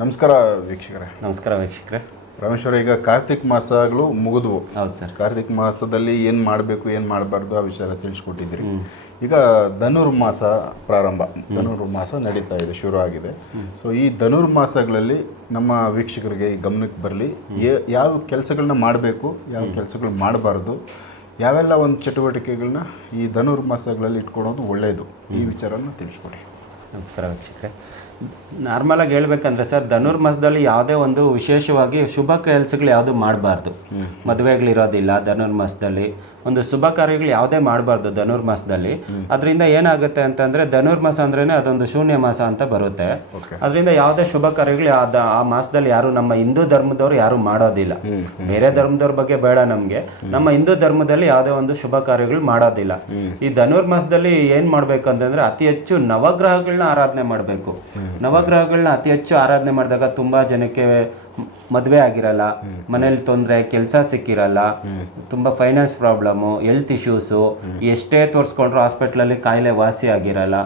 ನಮಸ್ಕಾರ ವೀಕ್ಷಕರೇ. ನಮಸ್ಕಾರ ವೀಕ್ಷಕರೇ. ರಮೇಶ್ವರ ಈಗ ಕಾರ್ತಿಕ್ ಮಾಸಗಳು ಮುಗಿದ್ವು. ಹೌದು ಸರ್. ಕಾರ್ತಿಕ್ ಮಾಸದಲ್ಲಿ ಏನು ಮಾಡಬೇಕು ಏನು ಮಾಡಬಾರ್ದು ಆ ವಿಚಾರ ತಿಳಿಸ್ಕೊಟ್ಟಿದ್ರಿ ಈಗ ಧನುರ್ಮಾಸ ಪ್ರಾರಂಭ. ಧನುರ್ಮಾಸ ನಡೀತಾ ಇದೆ ಶುರು ಆಗಿದೆ. ಸೊ ಈ ಧನುರ್ಮಾಸಗಳಲ್ಲಿ ನಮ್ಮ ವೀಕ್ಷಕರಿಗೆ ಈ ಗಮನಕ್ಕೆ ಬರಲಿ. ಯಾವ ಕೆಲಸಗಳನ್ನ ಮಾಡಬೇಕು ಯಾವ ಕೆಲಸಗಳು ಮಾಡಬಾರ್ದು ಯಾವೆಲ್ಲ ಒಂದು ಚಟುವಟಿಕೆಗಳನ್ನ ಈ ಧನುರ್ಮಾಸಗಳಲ್ಲಿ ಇಟ್ಕೊಳ್ಳೋದು ಒಳ್ಳೆಯದು ಈ ವಿಚಾರನ ತಿಳಿಸ್ಕೊಡಿ. ನಮಸ್ಕಾರ ವೀಕ್ಷಕರೇ. ನಾರ್ಮಲಾಗಿ ಹೇಳ್ಬೇಕಂದ್ರೆ ಸರ್ ಧನುರ್ಮಾಸದಲ್ಲಿ ಯಾವುದೇ ಒಂದು ವಿಶೇಷವಾಗಿ ಶುಭ ಕೆಲಸಗಳು ಯಾವುದು ಮಾಡಬಾರ್ದು. ಮದುವೆಗಳಿರೋದಿಲ್ಲ ಧನುರ್ಮಾಸದಲ್ಲಿ ಒಂದು ಶುಭ ಕಾರ್ಯಗಳು ಯಾವುದೇ ಮಾಡಬಾರ್ದು ಧನುರ್ಮಾಸದಲ್ಲಿ ಅದರಿಂದ ಏನಾಗುತ್ತೆ ಅಂತಂದರೆ ಧನುರ್ಮಾಸ ಅಂದ್ರೇ ಅದೊಂದು ಶೂನ್ಯ ಮಾಸ ಅಂತ ಬರುತ್ತೆ. ಅದರಿಂದ ಯಾವುದೇ ಶುಭ ಕಾರ್ಯಗಳು ಆ- ಆ ಮಾಸದಲ್ಲಿ ಯಾರು ನಮ್ಮ ಹಿಂದೂ ಧರ್ಮದವ್ರು ಯಾರು ಮಾಡೋದಿಲ್ಲ. ಬೇರೆ ಧರ್ಮದವ್ರ ಬಗ್ಗೆ ಬೇಡ ನಮಗೆ. ನಮ್ಮ ಹಿಂದೂ ಧರ್ಮದಲ್ಲಿ ಯಾವುದೇ ಒಂದು ಶುಭ ಕಾರ್ಯಗಳು ಮಾಡೋದಿಲ್ಲ. ಈ ಧನುರ್ಮಾಸದಲ್ಲಿ ಏನ್ ಮಾಡಬೇಕು ಅಂತಂದ್ರೆ ಅತಿ ಹೆಚ್ಚು ನವಗ್ರಹಗಳನ್ನ ಆರಾಧನೆ ಮಾಡಬೇಕು. ನವಗ್ರಹಗಳನ್ನ ಅತಿ ಹೆಚ್ಚು ಆರಾಧನೆ ಮಾಡಿದಾಗ ತುಂಬಾ ಜನಕ್ಕೆ ಮದುವೆ ಆಗಿರಲ್ಲ, ಮನೇಲಿ ತೊಂದರೆ, ಕೆಲಸ ಸಿಕ್ಕಿರಲ್ಲ, ತುಂಬಾ ಫೈನಾನ್ಸ್ ಪ್ರಾಬ್ಲಮ್ಮು ಹೆಲ್ತ್ ಇಶ್ಯೂಸು ಎಷ್ಟೇ ತೋರಿಸ್ಕೊಂಡ್ರು ಹಾಸ್ಪಿಟ್ಲಲ್ಲಿ ಕಾಯಿಲೆ ವಾಸಿ ಆಗಿರಲ್ಲ,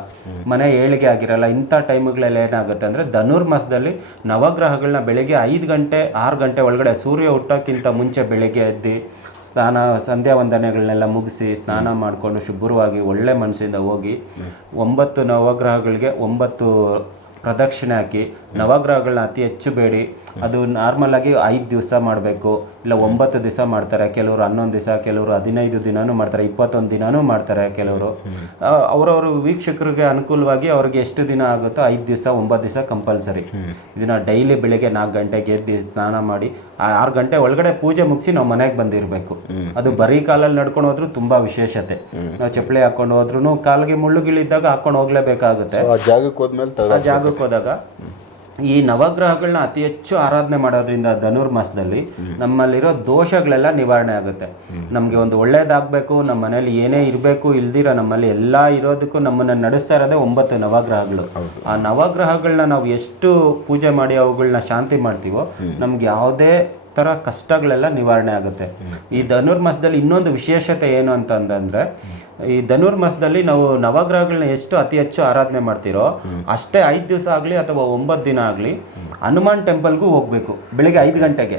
ಮನೆ ಏಳಿಗೆ ಆಗಿರಲ್ಲ, ಇಂಥ ಟೈಮ್ಗಳಲ್ಲಿ ಏನಾಗುತ್ತೆ ಅಂದರೆ ಧನುರ್ಮಾಸದಲ್ಲಿ ನವಗ್ರಹಗಳನ್ನ ಬೆಳಿಗ್ಗೆ ಐದು ಗಂಟೆ, ಆರು ಗಂಟೆ ಒಳಗಡೆ ಸೂರ್ಯ ಹುಟ್ಟೋಕ್ಕಿಂತ ಮುಂಚೆ ಬೆಳಿಗ್ಗೆ ಎದ್ದು ಸ್ನಾನ, ಸಂಧ್ಯಾ ವಂದನೆಗಳನ್ನೆಲ್ಲ ಮುಗಿಸಿ ಸ್ನಾನ ಮಾಡಿಕೊಂಡು ಶುಭ್ರವಾಗಿ ಒಳ್ಳೆ ಮನಸ್ಸಿಂದ ಹೋಗಿ, ಒಂಬತ್ತು ನವಗ್ರಹಗಳಿಗೆ ಒಂಬತ್ತು ಪ್ರದಕ್ಷಿಣೆ ಹಾಕಿ ನವಗ್ರಹಗಳನ್ನ ಅತಿ ಹೆಚ್ಚು ಬೇಡಿ. ಅದು ನಾರ್ಮಲ್ ಆಗಿ ಐದು ದಿವಸ ಮಾಡಬೇಕು. ಇಲ್ಲ ಒಂಬತ್ತು ದಿವಸ ಮಾಡ್ತಾರೆ. ಕೆಲವರು ಹನ್ನೊಂದು ದಿವಸ ಕೆಲವರು ಹದಿನೈದು ದಿನಾನೂ ಮಾಡ್ತಾರೆ. ಇಪ್ಪತ್ತೊಂದು ದಿನಾನೂ ಮಾಡ್ತಾರೆ ಕೆಲವರು. ಅವರವರು ವೀಕ್ಷಕರಿಗೆ ಅನುಕೂಲವಾಗಿ ಅವ್ರಿಗೆ ಎಷ್ಟು ದಿನ ಆಗುತ್ತೋ ಐದು ದಿವಸ ಒಂಬತ್ತು ದಿವಸ ಕಂಪಲ್ಸರಿ ಇದನ್ನ ಡೈಲಿ ಬೆಳಿಗ್ಗೆ ನಾಲ್ಕು ಗಂಟೆಗೆ ಎದ್ದು ಸ್ನಾನ ಮಾಡಿ ಆರು ಗಂಟೆ ಒಳಗಡೆ ಪೂಜೆ ಮುಗಿಸಿ ನಾವು ಮನೆಗೆ ಬಂದಿರಬೇಕು. ಅದು ಬರೀ ಕಾಲಲ್ಲಿ ನಡ್ಕೊಂಡು ಹೋದ್ರು ತುಂಬಾ ವಿಶೇಷತೆ. ನಾವು ಚಪ್ಪಲಿ ಹಾಕೊಂಡು ಹೋದ್ರು ಕಾಲಿಗೆ ಮುಳ್ಳುಗಿಳಿದ್ದಾಗ ಹಾಕೊಂಡು ಹೋಗ್ಲೇಬೇಕಾಗುತ್ತೆ. ಜಾಗಕ್ಕೆ ಹೋದ್ಮೇಲೆ ಆ ಜಾಗಕ್ಕೆ ಹೋದಾಗ. ಈ ನವಗ್ರಹಗಳನ್ನ ಅತಿ ಹೆಚ್ಚು ಆರಾಧನೆ ಮಾಡೋದ್ರಿಂದ ಧನುರ್ಮಾಸದಲ್ಲಿ ನಮ್ಮಲ್ಲಿರೋ ದೋಷಗಳೆಲ್ಲ ನಿವಾರಣೆ ಆಗುತ್ತೆ. ನಮಗೆ ಒಂದು ಒಳ್ಳೇದಾಗಬೇಕು ನಮ್ಮ ಮನೇಲಿ ಏನೇ ಇರಬೇಕು ಇಲ್ದಿರೋ ನಮ್ಮಲ್ಲಿ ಎಲ್ಲ ಇರೋದಕ್ಕೂ ನಮ್ಮನ್ನ ನಡೆಸ್ತಾ ಇರೋದೇ ಒಂಬತ್ತು ನವಗ್ರಹಗಳು. ಆ ನವಗ್ರಹಗಳನ್ನ ನಾವು ಎಷ್ಟು ಪೂಜೆ ಮಾಡಿ ಅವುಗಳನ್ನ ಶಾಂತಿ ಮಾಡ್ತೀವೋ ನಮ್ಗೆ ಯಾವುದೇ ಥರ ಕಷ್ಟಗಳೆಲ್ಲ ನಿವಾರಣೆ ಆಗುತ್ತೆ. ಈ ಧನುರ್ಮಾಸದಲ್ಲಿ ಇನ್ನೊಂದು ವಿಶೇಷತೆ ಏನು ಅಂತಂದ್ರೆ ಈ ಧನುರ್ಮಾಸದಲ್ಲಿ ನಾವು ನವಗ್ರಹಗಳನ್ನ ಎಷ್ಟು ಅತಿ ಹೆಚ್ಚು ಆರಾಧನೆ ಮಾಡ್ತಿರೋ ಅಷ್ಟೇ ಐದು ದಿವಸ ಆಗಲಿ ಅಥವಾ ಒಂಬತ್ತು ದಿನ ಆಗಲಿ ಹನುಮಾನ್ ಟೆಂಪಲ್ಗೂ ಹೋಗ್ಬೇಕು, ಬೆಳಿಗ್ಗೆ ಐದು ಗಂಟೆಗೆ.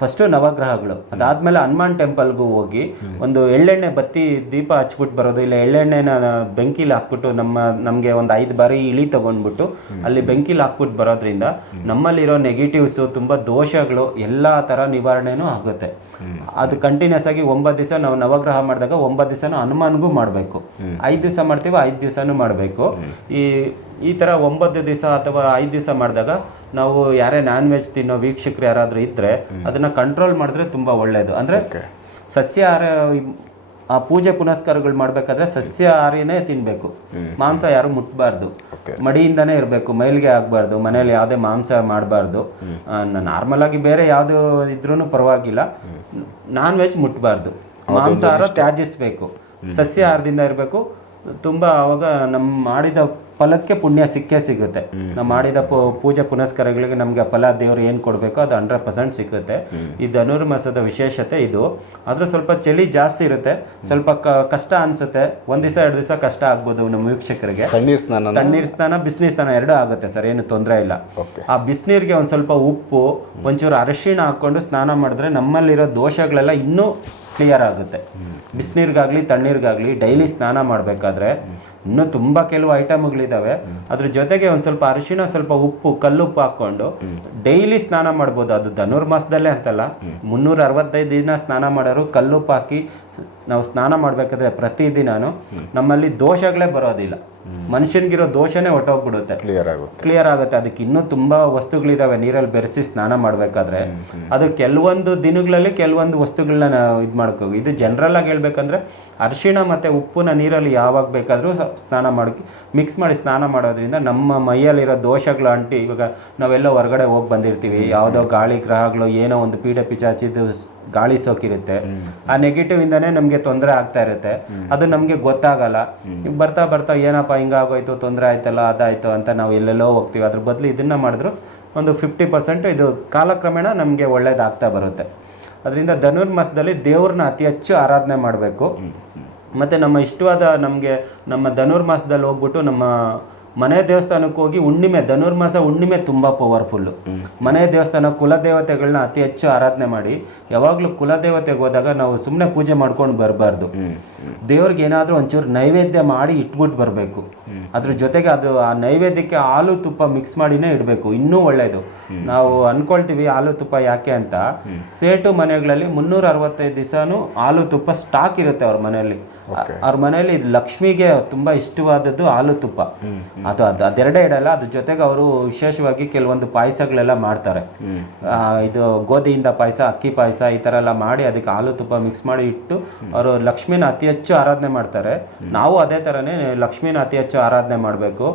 ಫಸ್ಟು ನವಗ್ರಹಗಳು. ಅದಾದ್ಮೇಲೆ ಹನುಮಾನ್ ಟೆಂಪಲ್ಗೂ ಹೋಗಿ ಒಂದು ಎಳ್ಳೆಣ್ಣೆ ಬತ್ತಿ ದೀಪ ಹಚ್ಬಿಟ್ಟು ಬರೋದು, ಇಲ್ಲ ಎಳ್ಳೆಣ್ಣೆನ ಬೆಂಕಿಲಿ ಹಾಕ್ಬಿಟ್ಟು ನಮ್ಮ, ನಮಗೆ ಒಂದು ಐದು ಬಾರಿ ಇಳಿ ತಗೊಂಡ್ಬಿಟ್ಟು ಅಲ್ಲಿ ಬೆಂಕಿಲಿ ಹಾಕ್ಬಿಟ್ಟು ಬರೋದ್ರಿಂದ ನಮ್ಮಲ್ಲಿರೋ ನೆಗೆಟಿವ್ಸು, ತುಂಬ ದೋಷಗಳು, ಎಲ್ಲ ಥರ ನಿವಾರಣೆನೂ ಆಗುತ್ತೆ. ಅದು ಕಂಟಿನ್ಯೂಸ್ ಆಗಿ ಒಂಬತ್ತು ದಿವಸ ನಾವು ನವಗ್ರಹ ಮಾಡಿದಾಗ ಒಂಬತ್ತು ದಿವಸನೂ ಹನುಮಾನ್ಗೂ ಮಾಡಬೇಕು. ಐದು ದಿವಸ ಮಾಡ್ತೀವಿ, ಐದು ದಿವಸನೂ ಮಾಡಬೇಕು. ಈ ಈ ಥರ ಒಂಬತ್ತು ದಿವಸ ಅಥವಾ ಐದು ದಿವಸ ಮಾಡಿದಾಗ ನಾವು ಯಾರೇ ನಾನ್ ವೆಜ್ ತಿನ್ನೋ ವೀಕ್ಷಕರು ಯಾರಾದರೂ ಇದ್ದರೆ ಅದನ್ನು ಕಂಟ್ರೋಲ್ ಮಾಡಿದ್ರೆ ತುಂಬ ಒಳ್ಳೆಯದು ಅಂದರೆ ಸಸ್ಯಾಹಾರ ಆ ಪೂಜೆ ಪುನಸ್ಕಾರಗಳು ಮಾಡಬೇಕಾದ್ರೆ ಸಸ್ಯಾಹಾರಿನೇ ತಿನ್ನಬೇಕು ಮಾಂಸ ಯಾರು ಮುಟ್ಬಾರ್ದು. ಮಡಿಯಿಂದನೇ ಇರಬೇಕು ಮೈಲಿಗೆ ಆಗ್ಬಾರ್ದು ಮನೇಲಿ ಯಾವುದೇ ಮಾಂಸ ಮಾಡಬಾರ್ದು. ನಾರ್ಮಲ್ ಆಗಿ ಬೇರೆ ಯಾವುದು ಇದ್ರೂ ಪರವಾಗಿಲ್ಲ. ನಾನ್ ವೆಜ್ ಮುಟ್ಬಾರ್ದು. ಮಾಂಸಾಹಾರ ತ್ಯಾಜಿಸ್ಬೇಕು. ಸಸ್ಯಾಹಾರದಿಂದ ಇರಬೇಕು. ತುಂಬ ಅವಾಗ ನಮ್ಮ ಮಾಡಿದ ಫಲಕ್ಕೆ ಪುಣ್ಯ ಸಿಕ್ಕೇ ಸಿಗುತ್ತೆ. ನಾವು ಮಾಡಿದ ಪೂ- ಪೂಜೆ ಪುನಸ್ಕಾರಗಳಿಗೆ ನಮಗೆ ಫಲ ದೇವರು ಏನು ಕೊಡಬೇಕೋ ಅದು ಹಂಡ್ರೆಡ್ ಪರ್ಸೆಂಟ್ ಸಿಗುತ್ತೆ. ಈ ಧನುರ್ಮಾಸದ ವಿಶೇಷತೆ ಇದು. ಆದ್ರೆ ಸ್ವಲ್ಪ ಚಳಿ ಜಾಸ್ತಿ ಇರುತ್ತೆ. ಸ್ವಲ್ಪ ಕಷ್ಟ ಅನ್ಸುತ್ತೆ. ಒಂದು ದಿವಸ ಎರಡು ದಿವಸ ಕಷ್ಟ ಆಗ್ಬೋದು ನಮ್ಮ ವೀಕ್ಷಕರಿಗೆ. ತಣ್ಣೀರ್ ಸ್ನಾನ ತಣ್ಣೀರ್ ಸ್ನಾನ ಬಿಸಿನೀರ್ ಸ್ನಾನ ಎರಡೂ ಆಗುತ್ತೆ ಸರ್ ಏನು ತೊಂದರೆ ಇಲ್ಲ. ಆ ಬಿಸಿನೀರಿಗೆ ಒಂದು ಸ್ವಲ್ಪ ಉಪ್ಪು ಒಂಚೂರು ಅರಿಶಿಣ ಹಾಕ್ಕೊಂಡು ಸ್ನಾನ ಮಾಡಿದ್ರೆ ನಮ್ಮಲ್ಲಿರೋ ದೋಷಗಳೆಲ್ಲ ಇನ್ನೂ ಕ್ಲಿಯರ್ ಆಗುತ್ತೆ. ಬಿಸಿನೀರಿಗಾಗಲಿ ತಣ್ಣೀರಿಗಾಗಲಿ ಡೈಲಿ ಸ್ನಾನ ಮಾಡಬೇಕಾದ್ರೆ ಇನ್ನೂ ತುಂಬ ಕೆಲವು ಐಟಮ್ಗಳಿದ್ದಾವೆ ಅದ್ರ ಜೊತೆಗೆ ಒಂದು ಸ್ವಲ್ಪ ಅರಿಶಿಣ ಸ್ವಲ್ಪ ಉಪ್ಪು ಕಲ್ಲುಪ್ಪು ಹಾಕೊಂಡು ಡೈಲಿ ಸ್ನಾನ ಮಾಡ್ಬೋದು. ಅದು ಧನುರ್ಮಾಸದಲ್ಲೇ ಅಂತಲ್ಲ. ಮುನ್ನೂರ ಅರವತ್ತೈದು ದಿನ ಸ್ನಾನ ಮಾಡೋರು ಕಲ್ಲುಪ್ಪು ಹಾಕಿ ನಾವು ಸ್ನಾನ ಮಾಡಬೇಕಾದ್ರೆ ಪ್ರತಿದಿನಾನು ನಮ್ಮಲ್ಲಿ ದೋಷಗಳೇ ಬರೋದಿಲ್ಲ. ಮನುಷ್ಯನಿಗಿರೋ ದೋಷನೇ ಹೊಟ್ಟೋಗ್ಬಿಡುತ್ತೆ ಕ್ಲಿಯರ್ ಆಗುತ್ತೆ. ಕ್ಲಿಯರ್ ಆಗುತ್ತೆ. ಅದಕ್ಕೆ ಇನ್ನೂ ತುಂಬಾ ವಸ್ತುಗಳಿದಾವೆ. ನೀರಲ್ಲಿ ಬೆರೆಸಿ ಸ್ನಾನ ಮಾಡಬೇಕಾದ್ರೆ ಅದು ಕೆಲವೊಂದು ದಿನಗಳಲ್ಲಿ ಕೆಲವೊಂದು ವಸ್ತುಗಳನ್ನ ನಾವು ಇದು ಮಾಡ್ಕೋ ಇದು ಜನರಲ್ ಆಗಿ ಹೇಳ್ಬೇಕಂದ್ರೆ ಅರಿಶಿಣ ಮತ್ತೆ ಉಪ್ಪುನ ನೀರಲ್ಲಿ ಯಾವಾಗ ಬೇಕಾದರೂ ಸ್ನಾನ ಮಾಡಿ ಮಿಕ್ಸ್ ಮಾಡಿ ಸ್ನಾನ ಮಾಡೋದ್ರಿಂದ ನಮ್ಮ ಮೈಯಲ್ಲಿರೋ ದೋಷಗಳು ಅಂಟಿ ಇವಾಗ ನಾವೆಲ್ಲ ಹೊರಗಡೆ ಹೋಗಿ ಬಂದಿರ್ತೀವಿ. ಯಾವುದೋ ಗಾಳಿ ಗ್ರಹಗಳು ಏನೋ ಒಂದು ಪೀಡೆ ಪಿಚಾಚಿದ್ದು ಗಾಳಿ ಸೋಕಿರುತ್ತೆ. ಆ ನೆಗೆಟಿವ್ ಇಂದಾನೇ ನಮಗೆ ತೊಂದರೆ ಆಗ್ತಾ ಇರುತ್ತೆ. ಅದು ನಮಗೆ ಗೊತ್ತಾಗಲ್ಲ. ಈಗ ಬರ್ತಾ ಬರ್ತಾ ಏನಪ್ಪ ಹಿಂಗಾಗೋಯ್ತು ತೊಂದರೆ ಆಯ್ತಲ್ಲ ಅದಾಯ್ತು ಅಂತ ನಾವು ಎಲ್ಲೆಲ್ಲೋ ಹೋಗ್ತೀವಿ. ಅದ್ರ ಬದಲು ಇದನ್ನ ಮಾಡಿದ್ರು ಒಂದು ಫಿಫ್ಟಿ ಪರ್ಸೆಂಟ್ ಇದು ಕಾಲಕ್ರಮೇಣ ನಮಗೆ ಒಳ್ಳೇದಾಗ್ತಾ ಬರುತ್ತೆ. ಅದರಿಂದ ಧನುರ್ಮಾಸದಲ್ಲಿ ದೇವ್ರನ್ನ ಅತಿ ಹೆಚ್ಚು ಆರಾಧನೆ ಮಾಡಬೇಕು. ಮತ್ತು ನಮ್ಮ ಇಷ್ಟವಾದ ನಮಗೆ ನಮ್ಮ ಧನುರ್ಮಾಸದಲ್ಲಿ ಹೋಗ್ಬಿಟ್ಟು ನಮ್ಮ ಮನೆ ದೇವಸ್ಥಾನಕ್ಕೆ ಹೋಗಿ ಹುಣ್ಣಿಮೆ ಧನುರ್ಮಾಸ ಹುಣ್ಣಿಮೆ ತುಂಬ ಪವರ್ಫುಲ್ಲು ಮನೆ ದೇವಸ್ಥಾನ ಕುಲದೇವತೆಗಳನ್ನ ಅತಿ ಹೆಚ್ಚು ಆರಾಧನೆ ಮಾಡಿ ಯಾವಾಗಲೂ ಕುಲದೇವತೆಗೆ ಹೋದಾಗ ನಾವು ಸುಮ್ಮನೆ ಪೂಜೆ ಮಾಡ್ಕೊಂಡು ಬರಬಾರ್ದು. ದೇವ್ರಿಗೆ ಏನಾದರೂ ಒಂಚೂರು ನೈವೇದ್ಯ ಮಾಡಿ ಇಟ್ಬಿಟ್ಟು ಬರಬೇಕು. ಅದ್ರ ಜೊತೆಗೆ ಅದು ಆ ನೈವೇದ್ಯಕ್ಕೆ ಹಾಲು ತುಪ್ಪ ಮಿಕ್ಸ್ ಮಾಡಿನೇ ಇಡಬೇಕು. ಇನ್ನೂ ಒಳ್ಳೆಯದು ನಾವು ಅನ್ಕೊಳ್ತೀವಿ ಹಾಲು ತುಪ್ಪ ಯಾಕೆ ಅಂತ. ಸೇಟು ಮನೆಗಳಲ್ಲಿ ಮುನ್ನೂರ ಅರವತ್ತೈದು ದಿವಸನೂ ಹಾಲು ತುಪ್ಪ ಸ್ಟಾಕ್ ಇರುತ್ತೆ ಅವ್ರ ಮನೆಯಲ್ಲಿ. ಅವ್ರ ಮನೆಯಲ್ಲಿ ಲಕ್ಷ್ಮಿಗೆ ತುಂಬಾ ಇಷ್ಟವಾದದ್ದು ಹಾಲು ತುಪ್ಪ. ಅದು ಅದು ಅದೆರಡೇ ಇಡಲ್ಲ ಅದ್ರ ಜೊತೆಗೆ ಅವರು ವಿಶೇಷವಾಗಿ ಕೆಲವೊಂದು ಪಾಯಸಗಳೆಲ್ಲ ಮಾಡ್ತಾರೆ. ಇದು ಗೋಧಿಯಿಂದ ಪಾಯಸ ಅಕ್ಕಿ ಪಾಯಸ ಈ ಥರ ಎಲ್ಲ ಮಾಡಿ ಅದಕ್ಕೆ ಹಾಲು ತುಪ್ಪ ಮಿಕ್ಸ್ ಮಾಡಿ ಇಟ್ಟು ಅವರು ಲಕ್ಷ್ಮಿನ ಅತಿ ಹೆಚ್ಚು ಆರಾಧನೆ ಮಾಡ್ತಾರೆ. ನಾವು ಅದೇ ಥರನೇ ಲಕ್ಷ್ಮೀನ ಅತಿ ಹೆಚ್ಚು ಆರಾಧನೆ ಮಾಡಬೇಕು.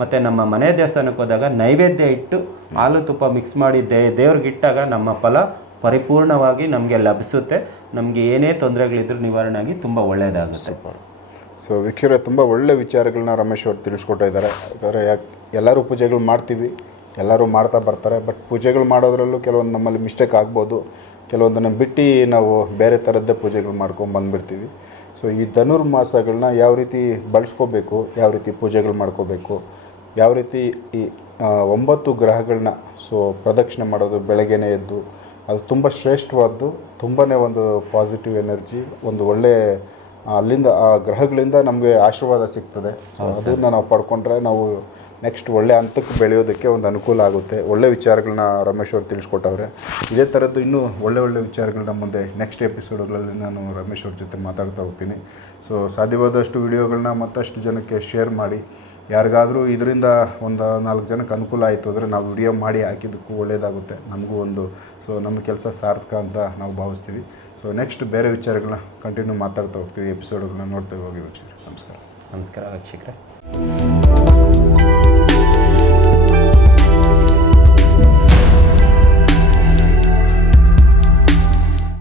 ಮತ್ತು ನಮ್ಮ ಮನೆ ದೇವಸ್ಥಾನಕ್ಕೆ ಹೋದಾಗ ನೈವೇದ್ಯ ಇಟ್ಟು ಹಾಲು ತುಪ್ಪ ಮಿಕ್ಸ್ ಮಾಡಿ ದೇ ದೇವ್ರಿಗೆ ಇಟ್ಟಾಗ ನಮ್ಮ ಫಲ ಪರಿಪೂರ್ಣವಾಗಿ ನಮಗೆ ಲಭಿಸುತ್ತೆ. ನಮಗೆ ಏನೇ ತೊಂದರೆಗಳಿದ್ರೂ ನಿವಾರಣೆ ಆಗಿ ತುಂಬ ಒಳ್ಳೆಯದಾಗುತ್ತೆ. ಸೊ ವೀಕ್ಷಕರ ತುಂಬ ಒಳ್ಳೆ ವಿಚಾರಗಳನ್ನ ರಮೇಶ್ ಅವರು ತಿಳಿಸ್ಕೊಡ್ತಾ ಇದ್ದಾರೆ. ಯಾಕಂದರೆ ಯಾಕೆ ಎಲ್ಲರೂ ಪೂಜೆಗಳು ಮಾಡ್ತೀವಿ. ಎಲ್ಲರೂ ಮಾಡ್ತಾ ಬರ್ತಾರೆ. ಬಟ್ ಪೂಜೆಗಳು ಮಾಡೋದ್ರಲ್ಲೂ ಕೆಲವೊಂದು ನಮ್ಮಲ್ಲಿ ಮಿಸ್ಟೇಕ್ ಆಗ್ಬೋದು. ಕೆಲವೊಂದನ್ನು ಬಿಟ್ಟು ನಾವು ಬೇರೆ ಥರದ್ದೇ ಪೂಜೆಗಳು ಮಾಡ್ಕೊಂಡು ಬಂದುಬಿಡ್ತೀವಿ. ಸೊ ಈ ಧನುರ್ಮಾಸಗಳನ್ನ ಯಾವ ರೀತಿ ಬಳಸ್ಕೋಬೇಕು ಯಾವ ರೀತಿ ಪೂಜೆಗಳು ಮಾಡ್ಕೋಬೇಕು ಯಾವ ರೀತಿ ಈ ಒಂಬತ್ತು ಗ್ರಹಗಳನ್ನ ಸೊ ಪ್ರದಕ್ಷಿಣೆ ಮಾಡೋದು ಬೆಳಗ್ಗೆನೇ ಎದ್ದು ಅದು ತುಂಬ ಶ್ರೇಷ್ಠವಾದ್ದು ತುಂಬಾ ಒಂದು ಪಾಸಿಟಿವ್ ಎನರ್ಜಿ ಒಂದು ಒಳ್ಳೆ ಅಲ್ಲಿಂದ ಆ ಗ್ರಹಗಳಿಂದ ನಮಗೆ ಆಶೀರ್ವಾದ ಸಿಗ್ತದೆ. ಸೊ ಅದನ್ನು ನಾವು ಪಡ್ಕೊಂಡ್ರೆ ನಾವು ನೆಕ್ಸ್ಟ್ ಒಳ್ಳೆ ಹಂತಕ್ಕೆ ಬೆಳೆಯೋದಕ್ಕೆ ಒಂದು ಅನುಕೂಲ ಆಗುತ್ತೆ. ಒಳ್ಳೆ ವಿಚಾರಗಳನ್ನ ರಮೇಶ್ ಅವರು ತಿಳಿಸ್ಕೊಟ್ಟವ್ರೆ. ಇದೇ ಥರದ್ದು ಇನ್ನೂ ಒಳ್ಳೆ ಒಳ್ಳೆ ವಿಚಾರಗಳನ್ನ ಮುಂದೆ ನೆಕ್ಸ್ಟ್ ಎಪಿಸೋಡ್ಗಳಲ್ಲಿ ನಾನು ರಮೇಶ್ ಅವ್ರ ಜೊತೆ ಮಾತಾಡ್ತಾ ಹೋಗ್ತೀನಿ. ಸೊ ಸಾಧ್ಯವಾದಷ್ಟು ವಿಡಿಯೋಗಳನ್ನ ಮತ್ತಷ್ಟು ಜನಕ್ಕೆ ಶೇರ್ ಮಾಡಿ. ಯಾರಿಗಾದರೂ ಇದರಿಂದ ಒಂದು ನಾಲ್ಕು ಜನಕ್ಕೆ ಅನುಕೂಲ ಆಯಿತು ಅಂದರೆ ನಾವು ವಿಡಿಯೋ ಮಾಡಿ ಹಾಕಿದ್ದಕ್ಕೂ ಒಳ್ಳೆಯದಾಗುತ್ತೆ ನಮಗೂ ಒಂದು ಸೊ ನಮ್ಮ ಕೆಲಸ ಸಾರ್ಥಕ ಅಂತ ನಾವು ಭಾವಿಸ್ತೀವಿ. ಸೊ ನೆಕ್ಸ್ಟ್ ಬೇರೆ ವಿಚಾರಗಳನ್ನ ಕಂಟಿನ್ಯೂ ಮಾತಾಡ್ತಾ ಹೋಗ್ತೀವಿ. ಎಪಿಸೋಡ್ಗಳನ್ನ ನೋಡ್ತಾ ಹೋಗಿ ವೀಕ್ಷಕರು. ನಮಸ್ಕಾರ. ನಮಸ್ಕಾರ ವೀಕ್ಷಕರೇ.